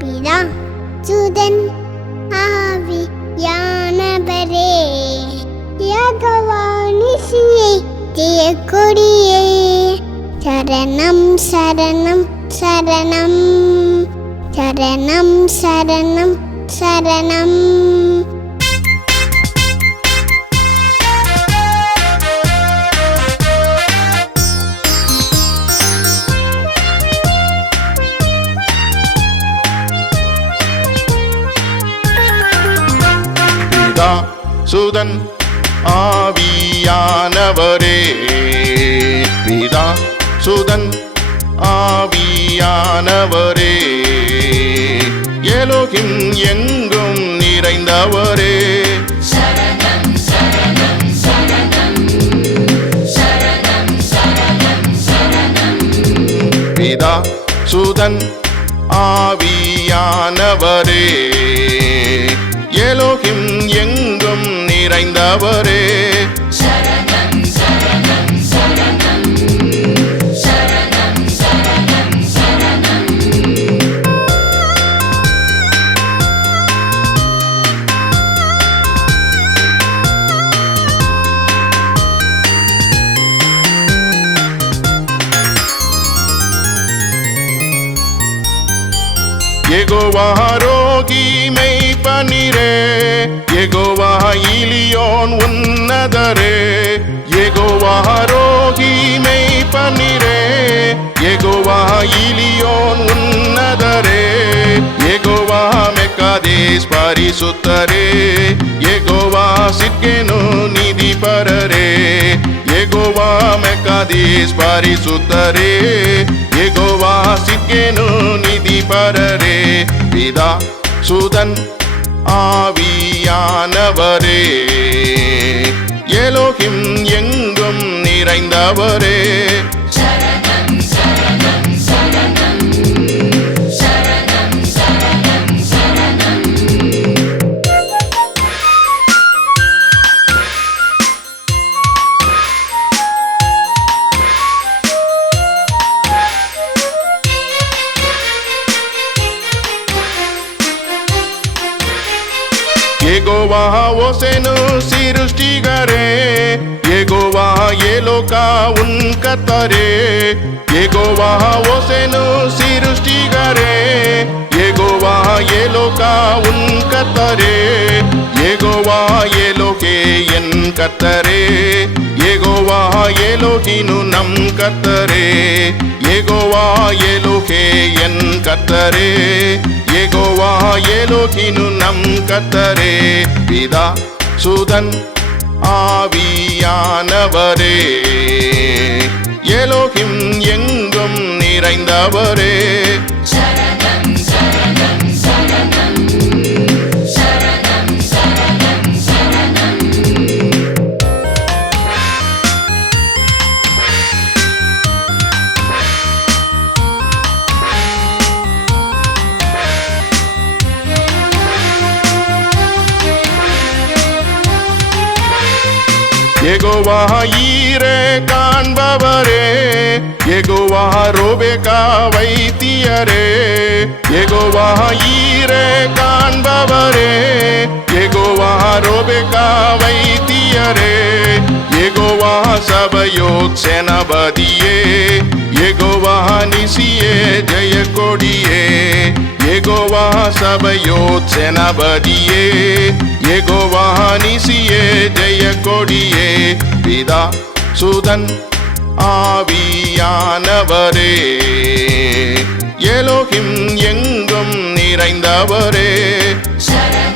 பிதா சுதன் ஆவி யானவரே யெகோவா நிசியே ஜெயக்கொடியே சரணம் சரணம் சரணம் சரணம் சரணம் சரணம் பிதா சுதன் ஆவியானவரே பிதா சுதன் ஆவியானவரே எலோகிம் எங்கும் நிறைந்தவரே சரணம் சரணம் சரணம் சரணம் சரணம் சரணம் பிதா சுதன் ஆவியானவரே எலோகிம் எங்கும் நிறைந்தவரே சரணம் சரணம் சரணம் சரணம் சரணம் சரணம் யெகோவா ரோகி மெய்ப்பனிரே யெகோவா இலியோன் உன்னதரே யெகோவா ரோகி மெய்ப்பனிரே யெகோவா இலியோன் உன்னதரே யெகோவா மெக்காதேஸ் பரிசுத்தரே யெகோவா சிட்கேனு நிதிபரரே யெகோவா மெக்காதேஸ் பரிசுத்தரே யெகோவா சிட்கேனு நிதிபரரே பிதா சுதன் ஆவியானவரே எலோகிம் எங்கும் நிறைந்தவரே சரணம் சரணம் சரணம் சரணம் சரணம் சரணம் யெகோவா ஓசேனு சிருஷ்டிகரே யெகோவா எலோகா உன் கர்த்தரே யெகோவா ஓசேனு சிருஷ்டிகரே யெகோவா எலோகா உன் கர்த்தரே யெகோவா எலோகே என் கர்த்தரே யெகோவா எலோகினு நம் கர்த்தரே யெகோவா எலோகே என் கர்த்தரே யெகோவா எலோகினு நம் கர்த்தரே பிதா சுதன் ஆவியானவரே எலோகிம் எங்கும் நிறைந்தவரே சரணம் சரணம் சரணம் சரணம் சரணம் சரணம் யெகோவா ஈரே காண்பவரே யெகோவா ரோபேகா வைத்தியரே யெகோவா ஈரே காண்பவரே யெகோவா ரோபேகா வைத்தியரே யெகோவா சபையோத் சேனாபதியே யெகோவா நிசியே ஜெயக்கொடியே யெகோவா சபையோத் சேனாபதியே யெகோவா நிசியே ஜெயக்கொடியே பிதா சுதன் ஆவியானவரே எலோகிம் எங்கும் நிறைந்தவரே சரணம்